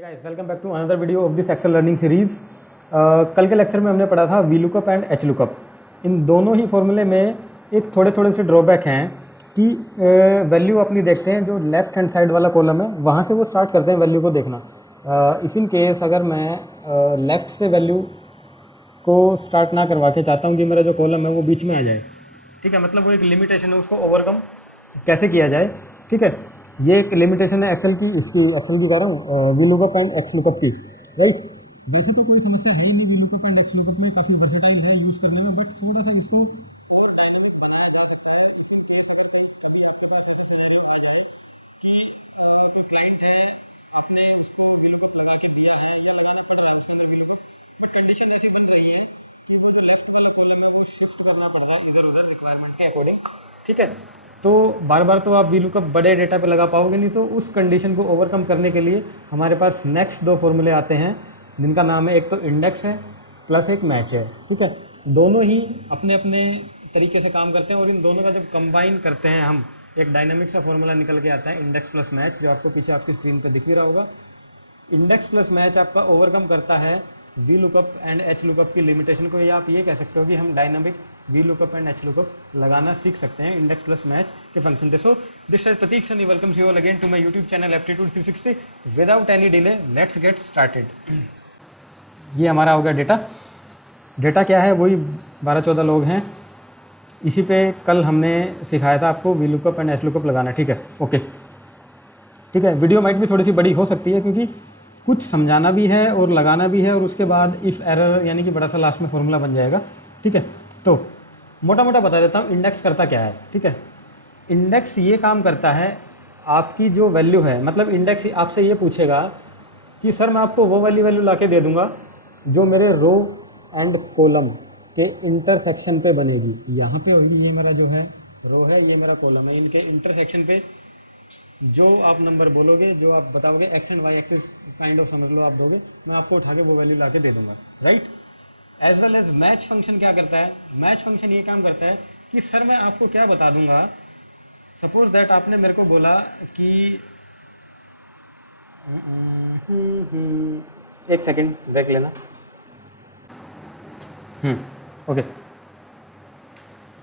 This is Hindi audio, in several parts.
Hey guys, welcome back to another video of this Excel learning series. कल के लेक्चर में हमने पढ़ा था V lookup and H lookup. इन दोनों ही फॉर्मूले में एक थोड़े थोड़े से ड्रॉबैक हैं कि वैल्यू अपनी देखते हैं जो लेफ्ट हैंड साइड वाला कॉलम है वहाँ से वो स्टार्ट करते हैं वैल्यू को देखना। इफ़ इन केस अगर मैं लेफ़्ट से वैल्यू को स्टार्ट ना करवा के चाहता हूँ कि मेरा जो कॉलम है वो बीच में आ जाए, ठीक है, मतलब वो एक लिमिटेशन है, उसको ओवरकम कैसे किया जाए, ठीक है। ये एक लिमिटेशन है एक्सेल की, इसकी एक्सेल की कह रहा हूँ we lookup and x lookup की, राइट। वैसे तो कोई समस्या है नहीं we lookup and x lookup में, काफ़ी वर्सेटाइल है यूज़ करने में, बट थोड़ा सा इसको और डायनेमिक बनाया जा सकता है। इसी केस अगर कभी आपके पास ऐसा सिनेरियो आ जाए कि कोई क्लाइंट है, आपने उसको वी लुकअप लगा के दिया है या लगाने पड़ रहा है उसने वी लुकअप, बट कंडीशन ऐसी बन रही है कि वो जो लेफ्ट वाला कॉलम है वो शिफ्ट करना पड़ रहा है इधर उधर रिक्वायरमेंट के अकॉर्डिंग, ठीक है। तो बार बार तो आप वी लुकअप बड़े डेटा पे लगा पाओगे नहीं, तो उस कंडीशन को ओवरकम करने के लिए हमारे पास नेक्स्ट दो फॉर्मूले आते हैं जिनका नाम है, एक तो इंडेक्स है प्लस एक मैच है, ठीक है। दोनों ही अपने अपने तरीके से काम करते हैं और इन दोनों का जब कंबाइन करते हैं हम एक डायनामिक सा फॉर्मूला निकल के आता है इंडेक्स प्लस मैच, जो आपको पीछे आपकी स्क्रीन पर दिख भी रहा होगा। इंडेक्स प्लस मैच आपका ओवरकम करता है V lookup and H lookup की लिमिटेशन को, या आप ये कह सकते हो कि हम dynamic V lookup and H lookup लगाना सीख सकते हैं इंडेक्स प्लस मैच के फंक्शन से। So this is Prateek Sunny, welcomes you all again to my YouTube channel aptitude 360। Without any delay let's get started. ये हमारा हो गया डेटा। डेटा क्या है, वही 12-14 लोग हैं। इसी पे कल हमने सिखाया था आपको we lookup and H lookup लगाना, ठीक है, ओके, ठीक है। वीडियो माइट भी थोड़ी सी बड़ी हो सकती है क्योंकि कुछ समझाना भी है और लगाना भी है, और उसके बाद इफ़ एरर यानी कि बड़ा सा लास्ट में फॉर्मूला बन जाएगा, ठीक है। तो मोटा मोटा बता देता हूँ इंडेक्स करता क्या है, ठीक है। इंडेक्स ये काम करता है, आपकी जो वैल्यू है, मतलब इंडेक्स आपसे ये पूछेगा कि सर मैं आपको वो वाली वैल्यू ला के दे दूंगा जो मेरे रो एंड कॉलम के इंटरसेक्शन पे बनेगी। यहाँ पे होगी, ये मेरा जो है रो है, ये मेरा कॉलम है, इनके इंटरसेक्शन पे जो आप नंबर बोलोगे, जो आप बताओगे X and Y axis kind of समझ लो आप दोगे, मैं आपको उठा के वो वैल्यू ला के दे दूंगा, right. As well as match function क्या करता है, मैच फंक्शन ये काम करता है कि सर मैं आपको क्या बता दूंगा, सपोज दैट आपने मेरे को बोला कि एक सेकेंड देख लेना, ओके।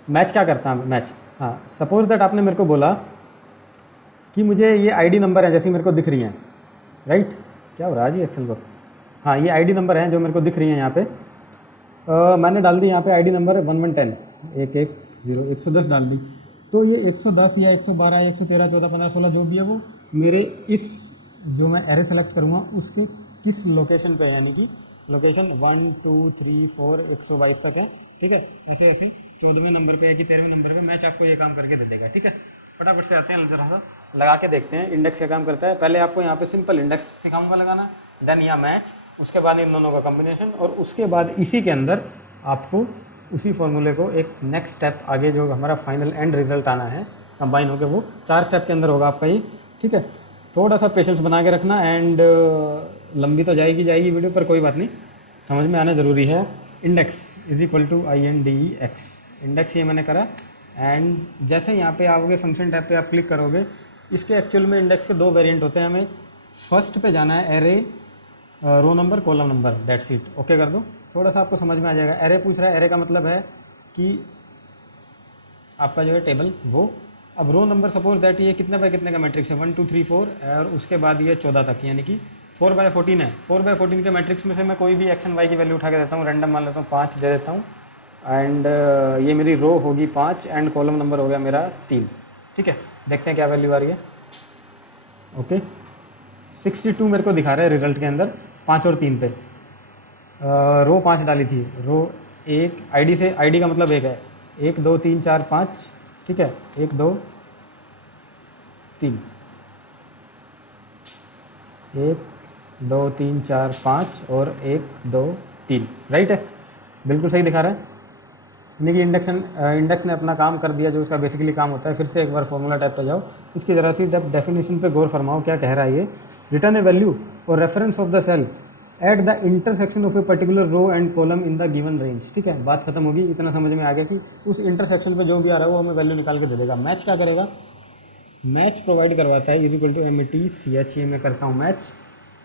मैच क्या करता है, मैच, हाँ, सपोज दैट आपने मेरे को बोला कि मुझे ये आईडी नंबर है जैसी मेरे को दिख रही हैं, राइट। क्या हो रहा है जी एक्सेल को, हाँ, ये आईडी नंबर हैं जो मेरे को दिख रही हैं यहाँ पे। मैंने डाल दी यहाँ पे आईडी नंबर 1110 110 110 डाल दी। तो ये 110 या 112 या 113 14 15 16 जो भी है वो मेरे इस जो मैं एरे सेलेक्ट करूँगा उसके किस लोकेशन पे, यानी कि लोकेशन 1 2 3 4 122 तक है, ठीक है। ऐसे ऐसे 14वें नंबर पे कि 13वें नंबर पे मैच आपको ये काम करके दे देगा, ठीक है। फटाफट से आते हैं, जरा सा लगा के देखते हैं इंडेक्स क्या काम करता है। पहले आपको यहाँ पे सिंपल इंडेक्स सिखाऊंगा लगाना, देन यहाँ मैच, उसके बाद इन दोनों का कॉम्बिनेशन, और उसके बाद इसी के अंदर आपको उसी फॉर्मूले को एक नेक्स्ट स्टेप आगे जो हमारा फाइनल एंड रिजल्ट आना है कंबाइन होकर, वो 4 स्टेप के अंदर होगा आपका ये, ठीक है। थोड़ा सा पेशेंस बना के रखना, एंड लंबी तो जाएगी वीडियो, पर कोई बात नहीं, समझ में आना ज़रूरी है। Index is equal to INDEX, index ये मैंने करा। एंड जैसे यहाँ पे आओगे फंक्शन टैब पे आप क्लिक करोगे, इसके एक्चुअल में इंडेक्स के 2 वेरिएंट होते हैं। हमें फर्स्ट पे जाना है, array row number column number, that's it, okay कर दो, थोड़ा सा आपको समझ में आ जाएगा। एरे पूछ रहा है, एरे का मतलब है कि आपका जो है टेबल वो। अब रो नंबर सपोज दैट ये कितने बाय कितने का मैट्रिक्स है, 1 2 3 4, और उसके बाद ये 14 तक, यानी कि 4/14 है। 4/14 के मैट्रिक्स में से मैं कोई भी एक्स एंड वाई की वैल्यू उठा के देता हूँ, रैंडम मान लेता हूँ 5 दे देता हूँ, एंड ये मेरी रो होगी 5 एंड कॉलम नंबर हो गया मेरा 3, ठीक है। देखते हैं क्या वैल्यू आ रही है, ओके। 62 मेरे को दिखा रहा है रिजल्ट के अंदर, 5 और 3 पे। रो 5 डाली थी, रो 1 आईडी से, आईडी का मतलब 1 है, 1 2 3 4 5, ठीक है, 1 2 3, 1 2 3 4 5 और 1 2 3, राइट है, बिल्कुल सही दिखा रहा है। यानी कि इंडेक्स ने अपना काम कर दिया जो उसका बेसिकली काम होता है। फिर से एक बार फॉर्मूला टाइप पे जाओ, इसकी ज़रा सी डेफिनेशन पे गौर फरमाओ, क्या कह रहा है ये। Return a value or reference of the cell at the intersection of a particular row and column in the given range, ठीक है। बात खत्म होगी, इतना समझ में आ गया कि उस इंटरसेक्शन पे जो भी आ रहा है वो हमें वैल्यू निकाल के दे देगा। मैच क्या करेगा, मैच प्रोवाइड करवाता है, is equal to MET CH, ये मैं करता हूँ match,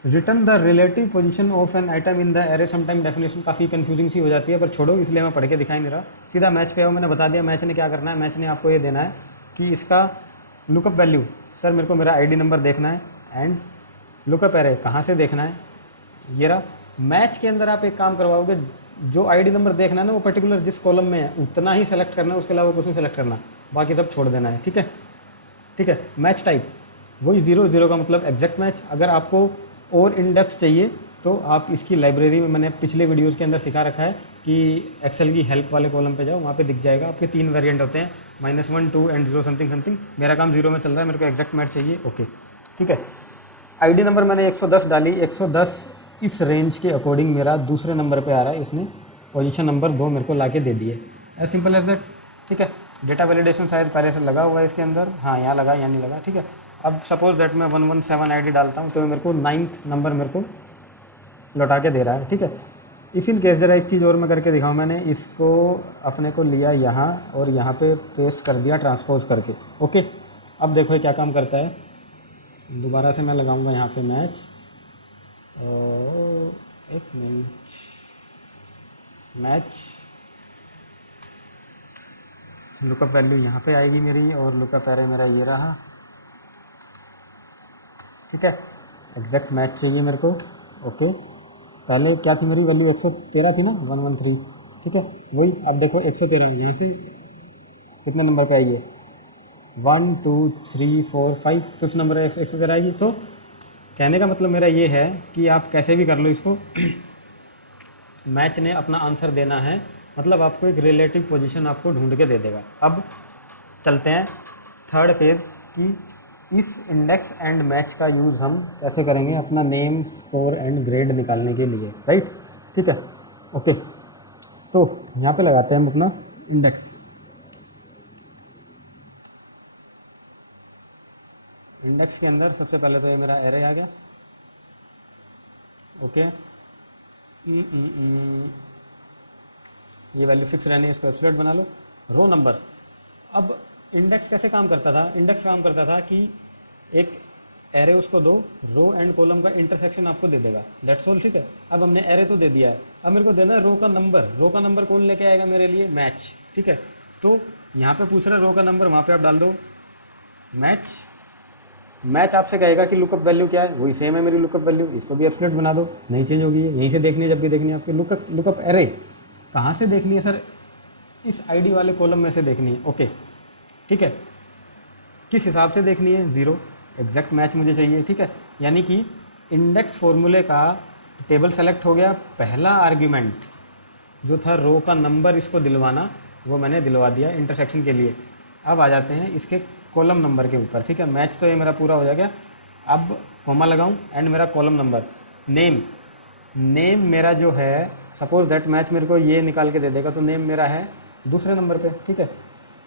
return the relative position of an item in the array. Sometime definition काफ़ी कंफ्यूजिंग सी हो जाती है, पर छोड़ो, इसलिए मैं पढ़ के दिखाई नहीं रहा। सीधा मैच पे आओ, मैंने बता दिया मैच ने क्या करना है। मैच ने आपको ये देना है कि इसका लुकअप वैल्यू, सर मेरे को मेरा आईडी नंबर देखना है, एंड लुकअप एरे कहाँ से देखना है, ये रहा। मैच के अंदर आप एक काम करवाओगे, जो आईडी नंबर देखना है ना वो पर्टिकुलर जिस कॉलम में है उतना ही सेलेक्ट करना है, उसके अलावा कुछ नहीं सेलेक्ट करना, बाकी सब छोड़ देना है। ठीक है, ठीक है। मैच टाइप वही 0 का मतलब एग्जैक्ट मैच। अगर आपको और इन डेप्थ चाहिए तो आप इसकी लाइब्रेरी में, मैंने पिछले वीडियोस के अंदर सिखा रखा है कि एक्सेल की हेल्प वाले कॉलम पे जाओ, वहाँ पे दिख जाएगा। आपके 3 वेरिएंट होते हैं, -1, 2 एंड 0 समथिंग समथिंग। मेरा काम 0 में चल रहा है, मेरे को एग्जैक्ट मैच चाहिए। ओके, ठीक है। आईडी नंबर मैंने 110 डाली, 110 इस रेंज के अकॉर्डिंग मेरा दूसरे नंबर पे आ रहा है, इसने पोजीशन नंबर 2 मेरे को ला के दे दिए। As simple as that. ठीक है। डेटा वैलिडेशन शायद पहले से लगा हुआ है इसके अंदर, हाँ यहाँ लगा, यहाँ नहीं लगा। ठीक है। अब सपोज दैट मैं 117 आईडी डालता हूँ तो मेरे को 9th नंबर मेरे को लौटा के दे रहा है। ठीक है। इफ इन केस जरा एक चीज़ और मैं करके दिखाऊँ, मैंने इसको अपने को लिया यहाँ और यहाँ पे पेस्ट कर दिया ट्रांसपोज करके। ओके, अब देखो ये क्या काम करता है। दोबारा से मैं लगाऊंगा यहाँ पे मैच, एक मिनट, मैच लुकअप वैल्यू यहाँ पे आएगी मेरी, और लुकअप एरे मेरा ये रहा। ठीक है। एग्जैक्ट मैच चाहिए मेरे को। ओके, पहले क्या थी मेरी वैल्यू, 113 थी ना, 113। ठीक है, वही अब देखो 113 यहाँ से कितने नंबर पे आई है, 1 2 3 4 5, 5th नंबर है, 113 आएगी। तो कहने का मतलब मेरा ये है कि आप कैसे भी कर लो इसको मैच ने अपना आंसर देना है, मतलब आपको एक रिलेटिव पोजीशन आपको ढूंढ के दे देगा। अब चलते हैं थर्ड फेज की, इस इंडेक्स एंड मैच का यूज़ हम कैसे करेंगे अपना नेम, स्कोर एंड ग्रेड निकालने के लिए, राइट। ठीक है। ओके, तो यहाँ पे लगाते हैं हम अपना इंडेक्स। इंडेक्स के अंदर सबसे पहले तो ये मेरा एरे आ गया। ओके, ये वैल्यू फिक्स रहनी है, इसको एब्सोल्यूट बना लो। रो नंबर, अब इंडेक्स कैसे काम करता था, इंडेक्स काम करता था कि एक एरे उसको दो, रो एंड कॉलम का इंटरसेक्शन आपको दे देगा, दैट्स ऑल। ठीक है। अब हमने एरे तो दे दिया है, अब मेरे को देना है रो का नंबर। रो का नंबर कौन लेके आएगा मेरे लिए, मैच। ठीक है, तो यहाँ पे पूछ रहा है रो का नंबर, वहाँ पे आप डाल दो मैच। मैच आपसे कहेगा कि लुकअप वैल्यू क्या है, वही सेम है मेरी लुकअप वैल्यू, इसको भी एब्सोल्यूट बना दो, नहीं चेंज होगी, यहीं से देखनी है जब भी देखनी है आपकी। लुकअप एरे कहाँ से देखनी है सर, इस आईडी वाले कॉलम में से देखनी है। ओके, ठीक है। किस हिसाब से देखनी है, 0 एग्जैक्ट मैच मुझे चाहिए। ठीक है, यानी कि इंडेक्स फॉर्मूले का टेबल सेलेक्ट हो गया, पहला आर्ग्यूमेंट जो था रो का नंबर इसको दिलवाना, वो मैंने दिलवा दिया इंटरसेक्शन के लिए। अब आ जाते हैं इसके कॉलम नंबर के ऊपर। ठीक है, मैच तो ये मेरा पूरा हो जाएगा। अब कॉमा लगाऊं एंड मेरा कॉलम नंबर, नेम मेरा जो है, सपोज दैट मैच मेरे को ये निकाल के दे देगा, तो नेम मेरा है दूसरे नंबर पे। ठीक है,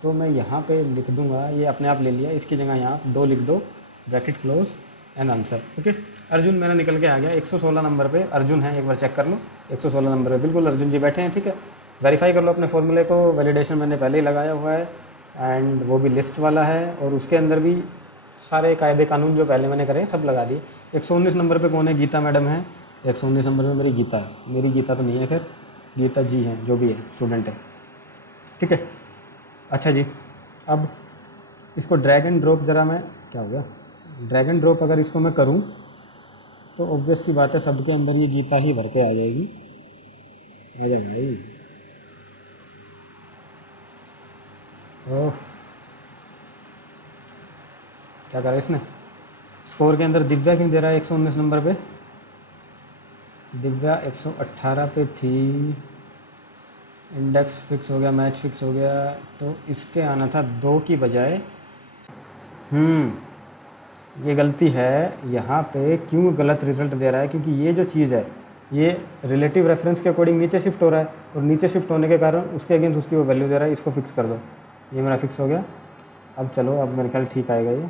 तो मैं यहाँ पे लिख दूंगा, ये अपने आप ले लिया, इसकी जगह यहाँ 2 लिख दो, bracket close and answer. Okay, Arjun मेरा निकल के आ गया, 116 नंबर पे अर्जुन है, एक बार चेक कर लो, 116 नंबर पे बिल्कुल अर्जुन जी बैठे हैं। ठीक है, वेरीफाई कर लो अपने फॉर्मूले को, वैलिडेशन मैंने पहले ही लगाया हुआ है, एंड वो भी लिस्ट वाला है, और उसके अंदर भी सारे कायदे कानून जो पहले मैंने करे सब लगा दिए। 119 नंबर पे कौन है, गीता मैडम है। 119 नंबर में मेरी गीता है, मेरी गीता तो नहीं है, फिर गीता जी हैं, जो भी है स्टूडेंट है। ठीक है, अच्छा जी, अब इसको ड्रैग एंड ड्रॉप, जरा मैं, क्या हो गया, ड्रैग एंड ड्रॉप अगर इसको मैं करूं तो ऑब्वियस सी बात है सबके अंदर ये गीता ही भर के आ जाएगी। अरे भाई, ओह, क्या करा इसने, स्कोर के अंदर दिव्या क्यों दे रहा है 119 नंबर पे, दिव्या 118 पे थी, इंडेक्स फिक्स हो गया, मैच फिक्स हो गया, तो इसके आना था 2 की बजाय। ये गलती है यहाँ पे, क्यों गलत रिजल्ट दे रहा है, क्योंकि ये जो चीज़ है ये रिलेटिव रेफरेंस के अकॉर्डिंग नीचे शिफ्ट हो रहा है, और नीचे शिफ्ट होने के कारण उसके अगेंस्ट उसकी वो वैल्यू दे रहा है। इसको फिक्स कर दो, ये मेरा फिक्स हो गया। अब चलो, अब मेरे ख्याल ठीक आएगा ये,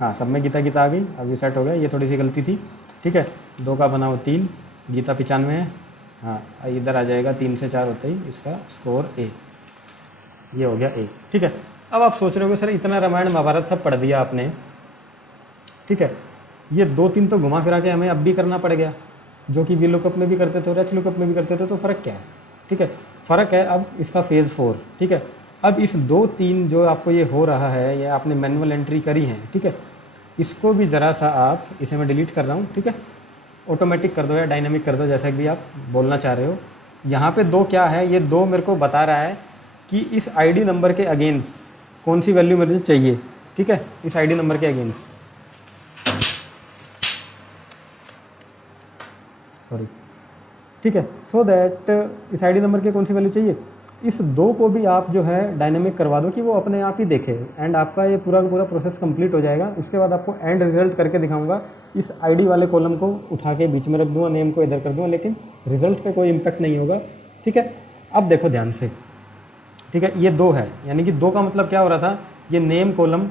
हाँ सब में गीता गीता आ गई, अब ये सेट हो गया। ये थोड़ी सी गलती थी। ठीक है, 2 का बना हो 3, गीता 95 है, हाँ इधर आ जाएगा, 3 से 4 होते ही इसका स्कोर ए, ये हो गया ए। ठीक है, अब आप सोच रहे हो सर इतना रामायण महाभारत सब पढ़ दिया आपने, ठीक है, ये 2-3 तो घुमा फिरा के हमें अब भी करना पड़ गया, जो कि वी लुकअप में भी करते थे और एच लुकअप में भी करते थे। तो फ़र्क क्या है? ठीक है, फ़र्क है अब इसका फेज़ 4। ठीक है, अब इस 2-3 जो आपको ये हो रहा है, ये आपने मैनुअल एंट्री करी है, ठीक है, इसको भी ज़रा सा आप, इसे मैं डिलीट कर रहा हूँ, ठीक है, ऑटोमेटिक कर दो या डायनामिक कर दो, जैसा भी आप बोलना चाह रहे हो। यहाँ पे 2 क्या है, ये 2 मेरे को बता रहा है कि इस आईडी नंबर के अगेंस्ट कौन सी वैल्यू मुझे चाहिए। ठीक है, इस आईडी नंबर के अगेंस्ट, सॉरी, ठीक है, सो दैट इस आईडी नंबर के कौन सी वैल्यू चाहिए, इस 2 को भी आप जो है डायनेमिक करवा दो कि वो अपने आप ही देखे, एंड आपका ये पूरा का पूरा प्रोसेस कंप्लीट हो जाएगा। उसके बाद आपको एंड रिजल्ट करके दिखाऊंगा। इस आईडी वाले कॉलम को उठा के बीच में रख दूंगा, नेम को इधर कर दूंगा, लेकिन रिजल्ट पे कोई इम्पैक्ट नहीं होगा। ठीक है, अब देखो ध्यान से, ठीक है, ये 2 है, यानी कि 2 का मतलब क्या हो रहा था, ये नेम कॉलम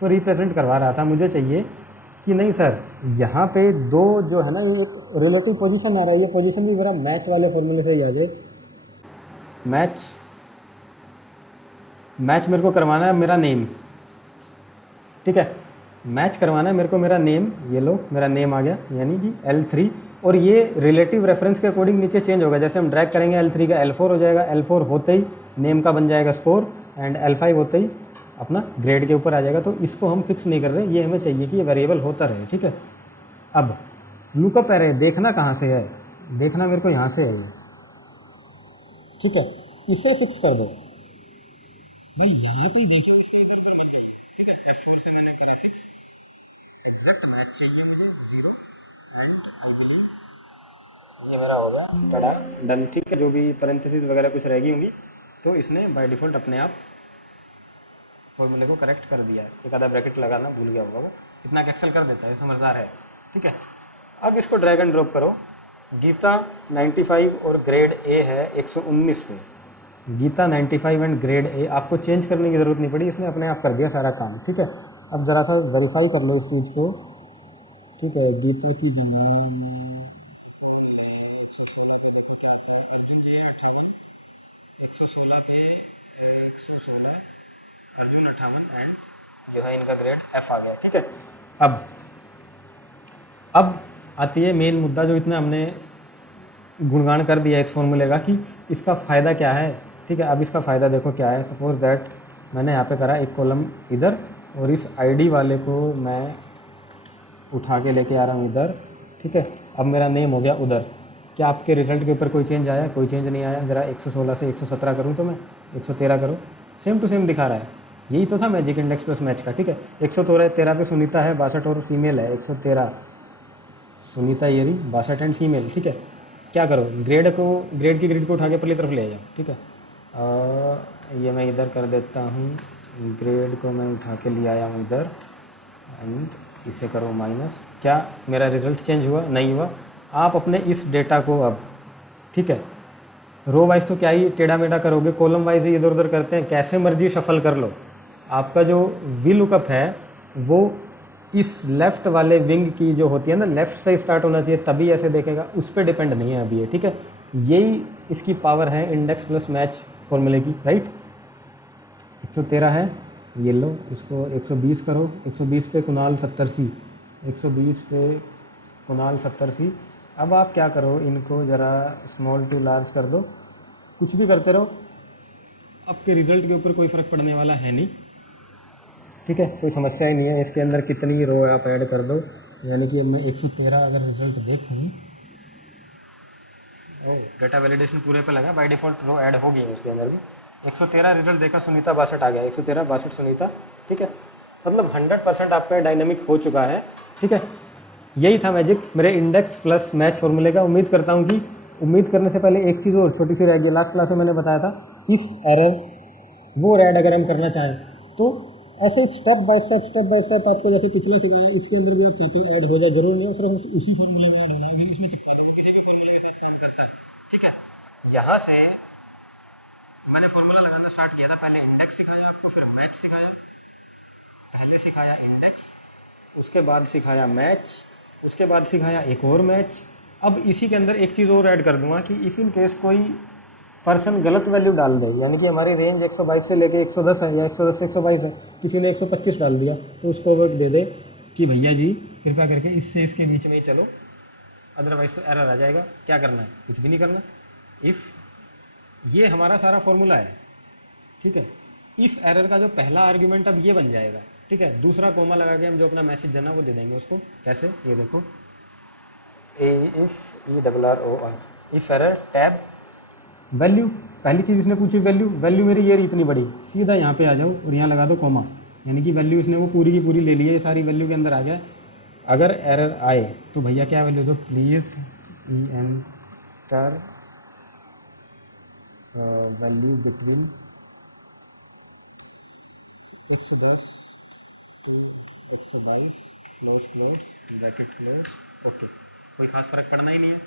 को रिप्रेजेंट करवा रहा था। मुझे चाहिए कि नहीं सर, यहाँ पे 2 जो है ना, ये एक रिलेटिव पोजीशन आ रहा है, ये पोजीशन भी मेरा मैच वाले फॉर्मूले से ही आ जाए। मैच मेरे को करवाना है मेरा नेम, ठीक है, मैच करवाना है मेरे को मेरा नेम, ये लो मेरा नेम आ गया, यानी कि L3, और ये रिलेटिव रेफरेंस के अकॉर्डिंग नीचे चेंज होगा। जैसे हम ड्रैग करेंगे L3 का L4 हो जाएगा, L4 होते ही नेम का बन जाएगा स्कोर, एंड L5 होते ही अपना ग्रेड के ऊपर आ जाएगा। तो इसको हम फिक्स नहीं कर रहे, ये हमें चाहिए कि ये वेरिएबल होता रहे। ठीक है, अब लुकअप एरे देखना कहाँ से है, देखना मेरे को यहाँ से है ये, ठीक है, इसे फिक्स कर दो भाई, यहाँ पे ही देखिए, इसके इधर तो नहीं चाहिए। ठीक है, F4 से मैंने करी फिक्स, एग्जैक्ट मैच चाहिए मुझे 0, एंड आई बिलीव ये मेरा हो गया टड़ा डन। ठीक है, जो भी पैरेंथेसिस वगैरह कुछ रह गई होंगी, तो इसने बाय डिफ़ॉल्ट अपने आप फॉर्मूले को करेक्ट कर दिया है। एक आधा ब्रैकेट लगाना भूल गया होगा वो, इतना एक्सेल कर देता है, समझदार है। ठीक है, अब इसको ड्रैग एंड ड्रॉप करो। गीता 95 और ग्रेड ए है 119 पे, गीता 95 एंड ग्रेड ए, आपको चेंज करने की ज़रूरत नहीं पड़ी, इसने अपने आप कर दिया सारा काम। ठीक है, अब ज़रा सा वेरीफाई कर लो इस चीज़ को। ठीक है, गीता की जगह अर्जुन 58 एंड जो है इनका ग्रेड एफ आ गया। ठीक है, अब आती है मेन मुद्दा, जो इतना हमने गुणगान कर दिया इस फॉर्मूले का कि इसका फ़ायदा क्या है। ठीक है, अब इसका फ़ायदा देखो क्या है। सपोज दैट मैंने यहाँ पे करा एक कॉलम इधर, और इस आईडी वाले को मैं उठा के लेके आ रहा हूँ इधर। ठीक है, अब मेरा नेम हो गया उधर। क्या आपके रिजल्ट के ऊपर कोई चेंज आया? कोई चेंज नहीं आया। ज़रा 116 से 117 करूँ तो मैं 113 करो, सेम टू सेम दिखा रहा है। यही तो था मैजिक इंडेक्स प्लस मैच का। ठीक है, 113 पे सुनीता है, 62 और फीमेल है, 113 सुनीता ये रही, 62 एंड फीमेल। ठीक है, क्या करो, ग्रेड की ग्रिड को उठा के पहली तरफ ले जाओ। ठीक है, ये मैं इधर कर देता हूँ, ग्रेड को मैं उठा के ले आया हूँ इधर, एंड इसे करो माइनस। क्या मेरा रिजल्ट चेंज हुआ? नहीं हुआ। आप अपने इस डेटा को अब, ठीक है, रो वाइज तो क्या ही टेढ़ा मेढ़ा करोगे, कॉलम वाइज ही इधर उधर करते हैं, कैसे मर्जी शफल कर लो। आपका जो वी लुकअप है वो इस लेफ्ट वाले विंग की जो होती है ना, लेफ्ट से स्टार्ट होना चाहिए तभी ऐसे देखेगा, उस पर डिपेंड नहीं है अभी ये। ठीक है, यही इसकी पावर है इंडेक्स प्लस मैच फॉर्मूले की, राइट। 113 है, ये लो इसको 120 करो, 120 पे कुणाल 70C, 120 पे कुणाल 70C। अब आप क्या करो, इनको ज़रा स्मॉल टू लार्ज कर दो, कुछ भी करते रहो, आपके रिज़ल्ट के ऊपर कोई फ़र्क पड़ने वाला है नहीं। ठीक है, कोई समस्या ही नहीं है। इसके अंदर कितनी रो आप ऐड कर दो, यानी कि अब मैं 113 अगर रिज़ल्ट देखूँ, ओ डेटा वैलिडेशन पूरे पे लगा, बाय डिफ़ॉल्ट रो ऐड हो गई है उसके अंदर भी। 113 रिजल्ट देखा, सुनीता 62 आ गया, 113 62 सुनीता। ठीक है, मतलब 100% आपका डायनामिक हो चुका है। ठीक है, यही था मैजिक मेरे इंडेक्स प्लस मैच फॉर्मूले का। उम्मीद करता हूँ कि, उम्मीद करने से पहले एक चीज़ और छोटी सी रह गई, लास्ट क्लास में मैंने बताया था, इस एरर वो ऐड अगर हम करना चाहें तो ऐसे स्टेप बाय स्टेप आपको जैसे पिछले सिखाया, इसके अंदर भी आप चाहते हो ऐड हो जाए, जरूर नहीं है सिर्फ उसी फॉर्मूले में ऐड होगा, इसमें चिपका दो, किसी भी फॉर्मूले के साथ ऐड करता हूं। ठीक है, यहाँ से मैंने फॉर्मूला लगाना स्टार्ट किया था। पहले इंडेक्स सिखाया आपको, फिर मैच सिखाया, पहले सिखाया इंडेक्स, उसके बाद सिखाया मैच, उसके बाद सिखाया एक और मैच। अब इसी के अंदर एक चीज़ और ऐड कर दूंगा कि इफ़ इन केस कोई पर्सन गलत वैल्यू डाल दे, यानी कि हमारी रेंज 122 से लेके 110 है, या 110 से 122 है, किसी ने 125 डाल दिया, तो उसको वर्क दे दे कि भैया जी कृपया करके इससे इसके बीच में ही चलो, अदरवाइज तो एरर आ जाएगा। क्या करना है? कुछ भी नहीं करना। इफ़ ये हमारा सारा फॉर्मूला है, ठीक है। इफ़ एरर का जो पहला आर्ग्यूमेंट अब ये बन जाएगा, ठीक है। दूसरा कोमा लगा के हम जो अपना मैसेज देना वो दे देंगे उसको। कैसे? ये देखो, a if E double R O R, if error tab value. पहली चीज़ इसने पूछी वैल्यू, वैल्यू मेरी ये रही इतनी बड़ी, सीधा यहाँ पे आ जाओ और यहाँ लगा दो कोमा, यानी कि वैल्यू इसने वो पूरी की पूरी ले ली है, ये सारी वैल्यू के अंदर आ गया। अगर एरर आए तो भैया क्या वैल्यू दो, please E enter value between 110 to 122 close close bracket close, okay. कोई खास फर्क पड़ना ही नहीं है।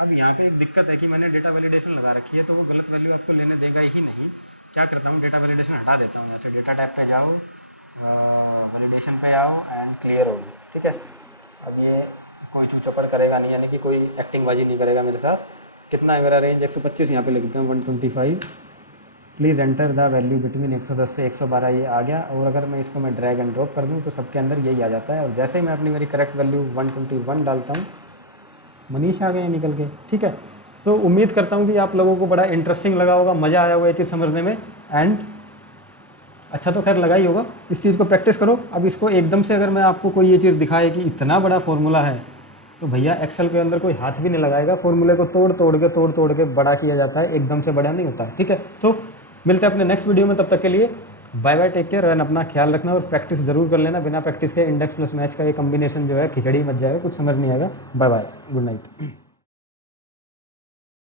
अब यहाँ पे एक दिक्कत है कि मैंने डेटा वैलिडेशन लगा रखी है, तो वो गलत वैल्यू आपको लेने देगा ही नहीं। क्या करता हूँ, डेटा वैलिडेशन हटा देता हूँ। यहाँ से डेटा टैब पे जाओ, वैलिडेशन पे आओ एंड क्लियर हो गई, ठीक है। अब ये कोई चूचपड़ करेगा नहीं, यानी कि कोई एक्टिंग बाजी नहीं करेगा मेरे साथ। कितना है मेरा रेंज? 125, यहाँ पे लिखते हैं 125। Please enter the value between 110 से 112, ये आ गया। और अगर मैं इसको मैं ड्रैग एंड ड्रॉप कर दूँ तो सबके अंदर यही आ जाता है। और जैसे ही मैं अपनी मेरी करेक्ट वैल्यू 121 डालता हूँ, मनीष आ गए निकल के, ठीक है। सो उम्मीद करता हूँ कि आप लोगों को बड़ा इंटरेस्टिंग लगा होगा, मज़ा आया होगा ये चीज़ समझने में। एंड अच्छा तो खैर लगा ही होगा। इस चीज़ को प्रैक्टिस करो। अब इसको एकदम से अगर मैं आपको कोई ये चीज़ दिखाए कि इतना बड़ा फॉर्मूला है, तो भैया एक्सेल के अंदर कोई हाथ भी नहीं लगाएगा। फॉर्मूले को तोड़ तोड़ के बड़ा किया जाता है, एकदम से बड़ा नहीं होता है, ठीक है। तो मिलते हैं अपने नेक्स्ट वीडियो में, तब तक के लिए bye bye, take care and अपना ख्याल रखना। और प्रैक्टिस जरूर कर लेना, बिना प्रैक्टिस के इंडेक्स प्लस मैच का ये कॉम्बिनेशन जो है खिचड़ी मच जाएगा, कुछ समझ नहीं आएगा। Bye bye, good night.